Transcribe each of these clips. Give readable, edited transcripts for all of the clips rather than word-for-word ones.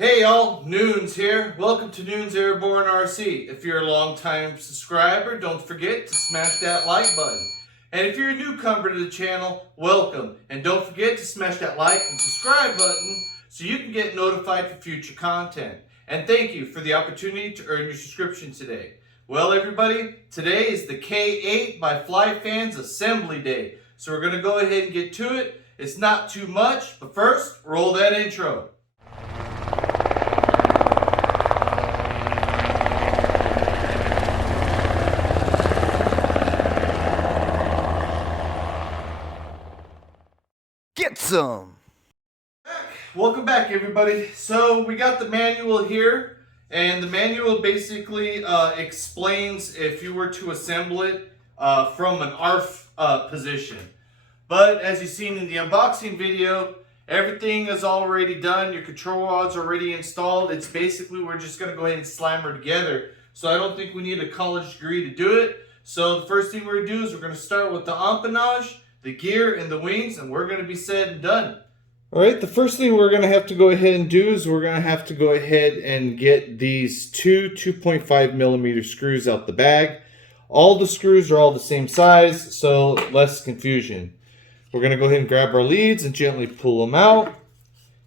Hey y'all, Noons here. Welcome to Noons Airborne RC. If you're a long-time subscriber, don't forget to smash that like button. And if you're a newcomer to the channel, welcome. And don't forget to smash that like and subscribe button so you can get notified for future content. And thank you for the opportunity to earn your subscription today. Well everybody, today is the K-8 by FlyFans Assembly Day. So we're going to go ahead and get to it. It's not too much, but first, roll that intro. Get some! Welcome back everybody. So we got the manual here, and the manual basically explains if you were to assemble it from an ARF position. But as you've seen in the unboxing video, everything is already done. Your control rod's already installed. It's basically, we're just going to go ahead and slam her together. So I don't think we need a college degree to do it. So the first thing we're going to do is we're going to start with the empennage, the gear, and the wings, and we're going to be said and done. Alright, the first thing we're going to have to go ahead and do is we're going to have to go ahead and get these two 2.5 millimeter screws out the bag. All the screws are all the same size, so less confusion. We're going to go ahead and grab our leads and gently pull them out.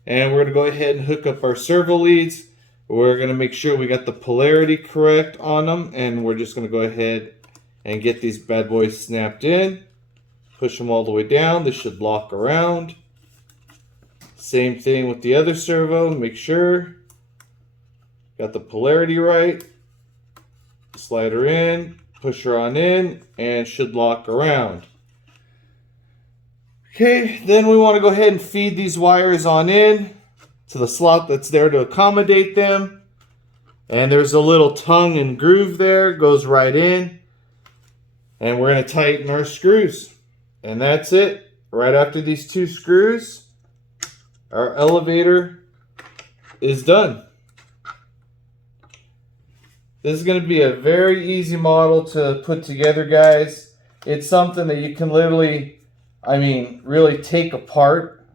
And we're going to go ahead and hook up our servo leads. We're going to make sure we got the polarity correct on them, and we're just going to go ahead and get these bad boys snapped in. Push them all the way down. This should lock around. Same thing with the other servo. Make sure got the polarity right. Slide her in, push her on in, and should lock around. Okay, then we want to go ahead and feed these wires on in to the slot that's there to accommodate them. And there's a little tongue and groove there, goes right in. And we're going to tighten our screws. And that's it. Right after these two screws, our elevator is done. This is going to be a very easy model to put together, guys. It's something that you can literally, really take apart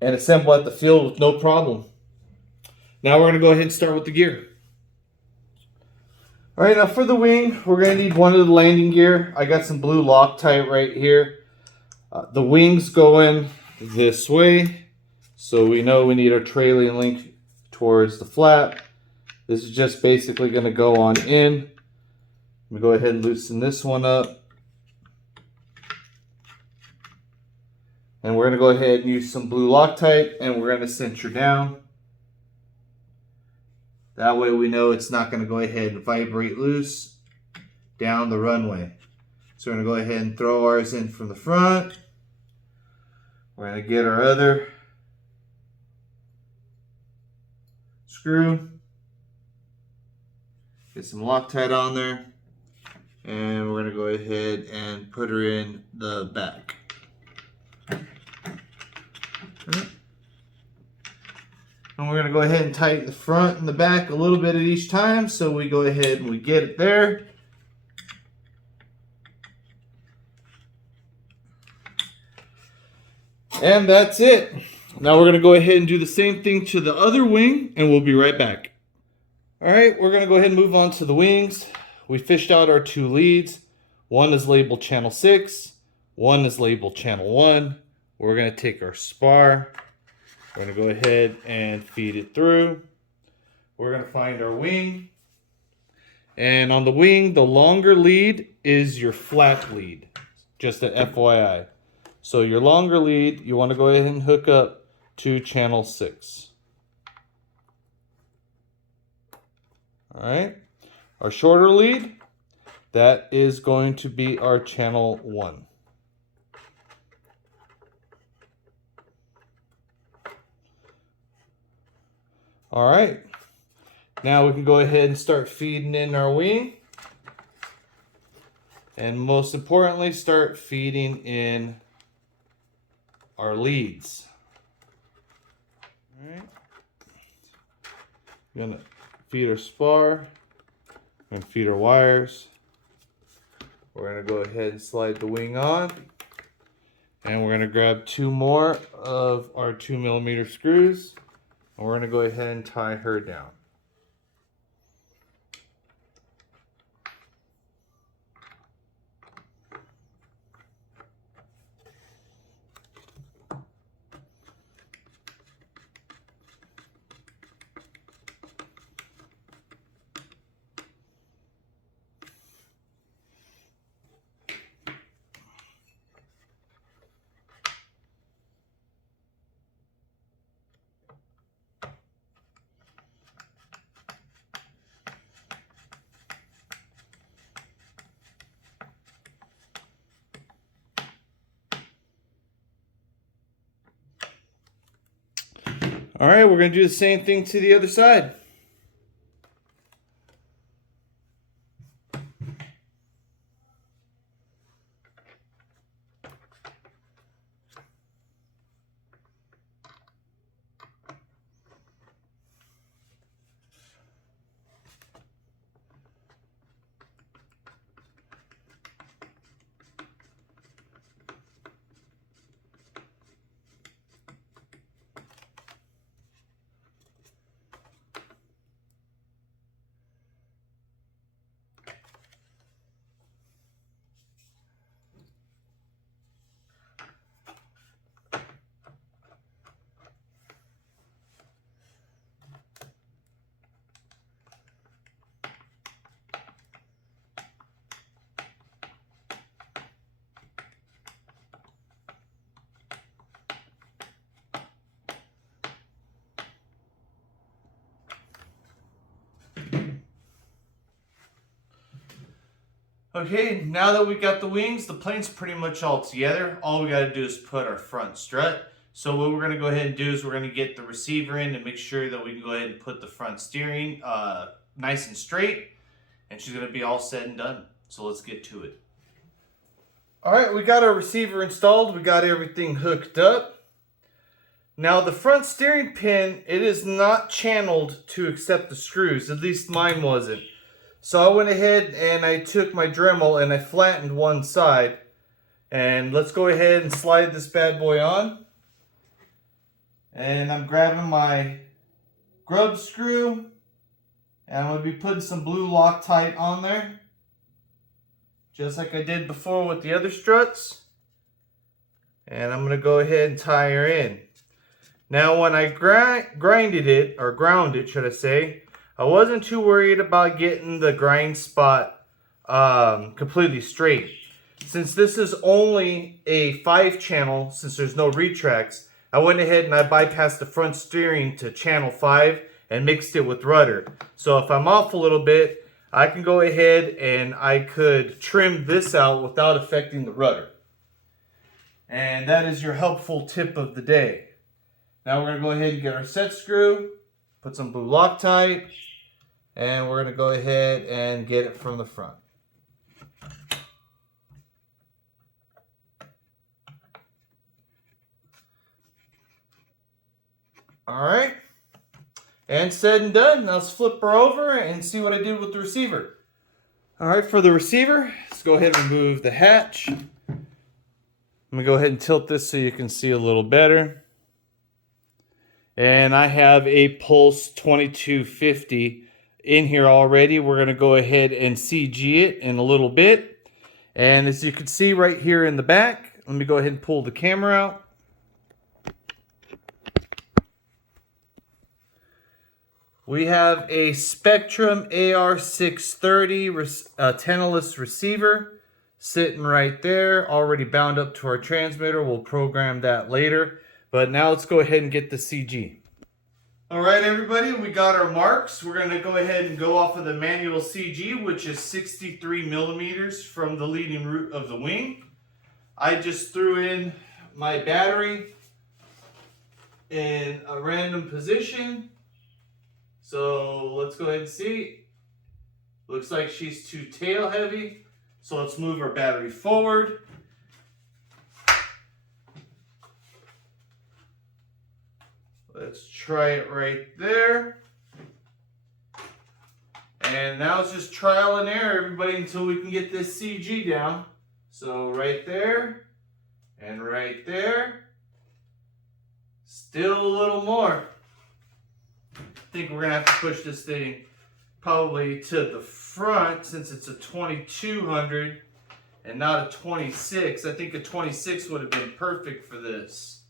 and assemble at the field with no problem. Now we're going to go ahead and start with the gear. Alright, now for the wing, we're going to need one of the landing gear. I got some blue Loctite right here. The wing's going this way, so we know we need our trailing link towards the flap. This is just basically going to go on in. Let me go ahead and loosen this one up. And we're going to go ahead and use some blue Loctite, and we're going to cinch her down. That way we know it's not going to go ahead and vibrate loose down the runway. So we're going to go ahead and throw ours in from the front. We're going to get our other screw. Get some Loctite on there. And we're going to go ahead and put her in the back. And we're going to go ahead and tighten the front and the back a little bit at each time. So we go ahead and we get it there. And that's it. Now we're going to go ahead and do the same thing to the other wing, and we'll be right back. Alright, we're going to go ahead and move on to the wings. We fished out our two leads. One is labeled channel 6. One is labeled channel 1. We're going to take our spar. We're going to go ahead and feed it through. We're going to find our wing. And on the wing, the longer lead is your flat lead. Just an FYI. So your longer lead, you want to go ahead and hook up to channel 6. Alright. Our shorter lead, that is going to be our channel 1. Alright, now we can go ahead and start feeding in our wing. And most importantly, start feeding in our leads. Alright, we're going to feed our spar and feed our wires. We're going to go ahead and slide the wing on. And we're going to grab two more of our 2mm screws. And we're going to go ahead and tie her down. All right, we're going to do the same thing to the other side. Okay, now that we got the wings, the plane's pretty much all together. All we got to do is put our front strut. So what we're going to go ahead and do is we're going to get the receiver in and make sure that we can go ahead and put the front steering nice and straight. And she's going to be all said and done. So let's get to it. All right, we got our receiver installed. We got everything hooked up. Now the front steering pin, it is not channeled to accept the screws. At least mine wasn't. So I went ahead and I took my Dremel and I flattened one side. And let's go ahead and slide this bad boy on. And I'm grabbing my grub screw. And I'm going to be putting some blue Loctite on there. Just like I did before with the other struts. And I'm going to go ahead and tie her in. Now when I ground it, should I say, I wasn't too worried about getting the grind spot completely straight. Since this is only a 5-channel, since there's no retracts, I went ahead and I bypassed the front steering to channel 5 and mixed it with rudder. So if I'm off a little bit, I can go ahead and I could trim this out without affecting the rudder. And that is your helpful tip of the day. Now we're going to go ahead and get our set screw, put some blue Loctite, and we're going to go ahead and get it from the front. All right. And said and done. Now let's flip her over and see what I did with the receiver. All right, for the receiver, let's go ahead and remove the hatch. I'm going to go ahead and tilt this so you can see a little better. And I have a Pulse 2250 in here already. We're going to go ahead and CG it in a little bit. And as you can see right here in the back, let me go ahead and pull the camera out. We have a Spectrum AR630 antenna-less receiver sitting right there, already bound up to our transmitter. We'll program that later. But now let's go ahead and get the CG. All right, everybody, we got our marks. We're going to go ahead and go off of the manual CG, which is 63 millimeters from the leading root of the wing. I just threw in my battery in a random position. So let's go ahead and see. Looks like she's too tail heavy. So let's move our battery forward. Let's try it right there. And now it's just trial and error, everybody, until we can get this CG down. So right there, and right there. Still a little more. think we're gonna have to push this thing probably to the front since it's a 2200 and not a 26. I think a 26 would have been perfect for this.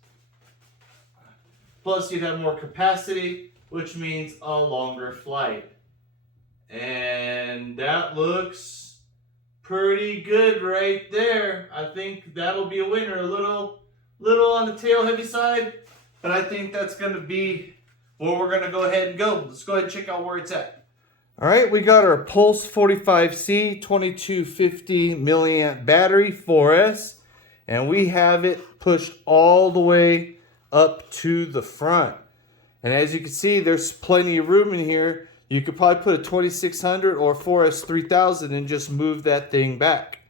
Plus you'd have more capacity, which means a longer flight. And that looks pretty good right there. I think that'll be a winner. A little on the tail heavy side, but I think that's gonna be where we're gonna go ahead and go. Let's go ahead and check out where it's at. All right, we got our Pulse 45C 2250 milliamp battery for us, and we have it pushed all the way up to the front. And as you can see, there's plenty of room in here. You could probably put a 2600 or 4S 3000 and just move that thing back.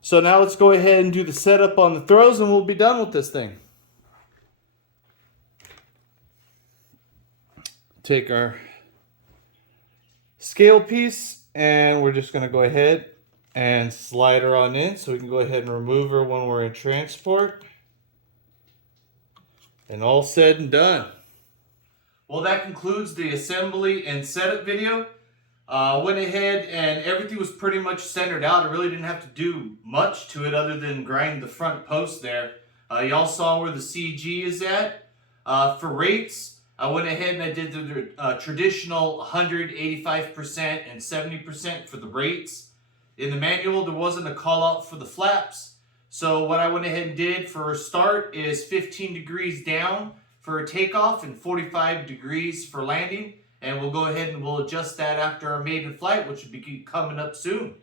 So now let's go ahead and do the setup on the throws and we'll be done with this thing. Take our scale piece and we're just going to go ahead and slide her on in so we can go ahead and remove her when we're in transport. And all said and done. Well, that concludes the assembly and setup video. Went ahead and everything was pretty much centered out. I really didn't have to do much to it other than grind the front post there. Y'all saw where the CG is at. For rates, I went ahead and I did the traditional 185% and 70% for the rates. In the manual, there wasn't a call out for the flaps. So what I went ahead and did for a start is 15 degrees down for a takeoff and 45 degrees for landing. And we'll go ahead and we'll adjust that after our maiden flight, which will be coming up soon.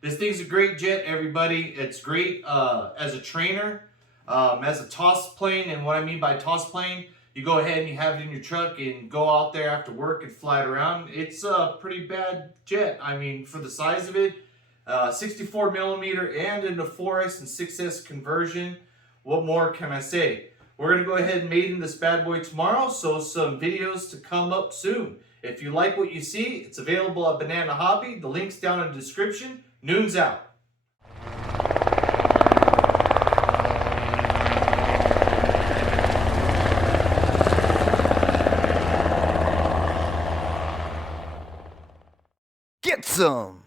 This thing's a great jet, everybody. It's great as a trainer, as a toss plane. And what I mean by toss plane, you go ahead and you have it in your truck and go out there after work and fly it around. It's a pretty bad jet. I mean, for the size of it, 64 millimeter and in the 4S and 6S conversion. What more can I say? We're going to go ahead and maiden this bad boy tomorrow, so some videos to come up soon. If you like what you see, it's available at Banana Hobby. The link's down in the description. Noon's out. Get some!